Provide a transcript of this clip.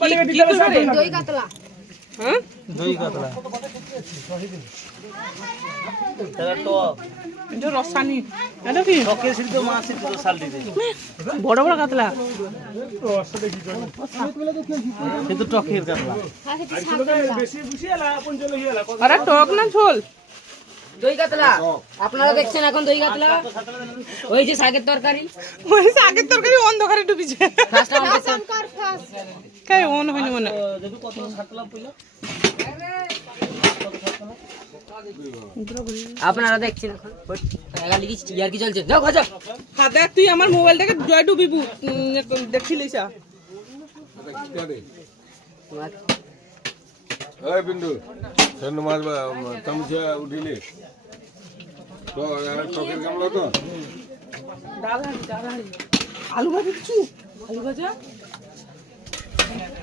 দই কাতলা। হ্যাঁ দই কাতলা এটা রসানি এটা কি বড় বড় কাতলা কিন্তু টকের কাতলা আরে টক না ঝোল দই কাতলা আপনারা দেখছেন এখন দই কাতলা ওই যে শাকের তরকারি ওই শাকের তরকারি অন্ধকারে ডুবিছে কাই অন হয়নি মনে আপনারা দেখছেন এখন গালি কি ইয়ার কি চলছে যাও খাজা হ্যাঁ দেখ তুই আমার মোবাইলটাকে জয় ডুবিবু দেখিলিস এই বিন্দু সেন মাছ চামচা উঠিলি তো টকের গামলা তো ডাল হাঁড়ি আলু ভাজা কিছু আলু ভাজা